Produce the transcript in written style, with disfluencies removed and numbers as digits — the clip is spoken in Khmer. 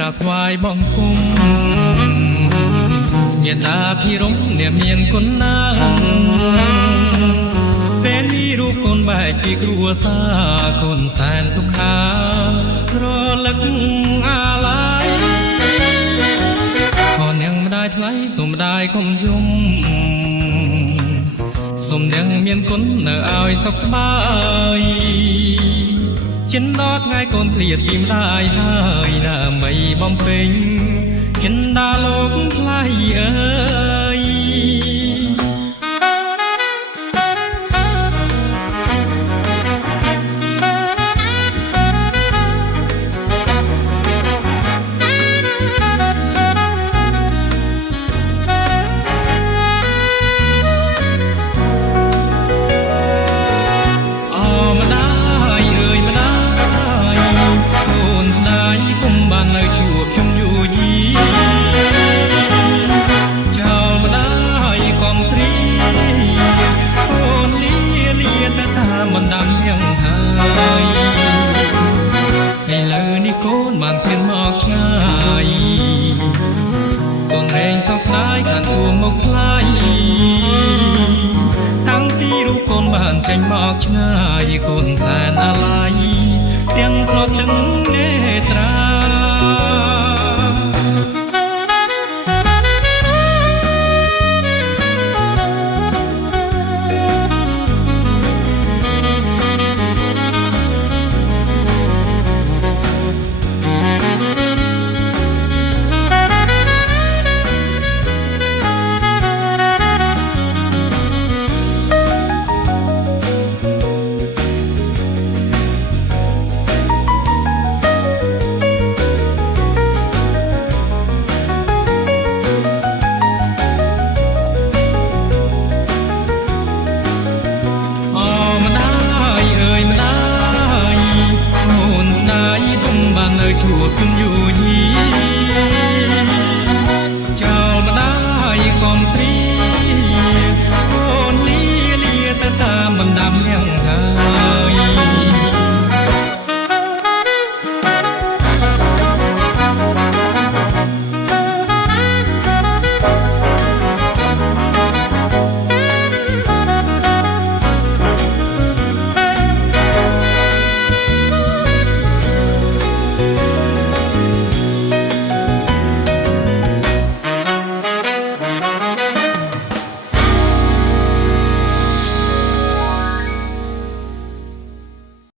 ក្រាបថ្វាយบังគុំមេត្តាភិរមអ្នកមានគុណណាពេលនេះរូបកូនបែកពីគ្រួសារកូនសែនទុក្ខារលឹកអាឡ័យខនាងម្ដាយថ្លៃសូមម្ដាយកុំយំសូមនាងមានគុណនៅឲ្យសុខសប្បាយចិនដល់ថ្ងៃកូនឃ្លាតពីម្ដាយហើយដើម្បីបំពេញចិនដល់លោកថ្លៃអើយកូនបានធៀនមកឆ្ងាយកូនរែងសោកស្ដាយខានទួមកថ្លៃតាំងពីរូបកូនបានចេញមកឆ្ងាយកូនសែនអាឡ័យទាំងស្លុតនឹងនេត្រាជួបជុំយូរ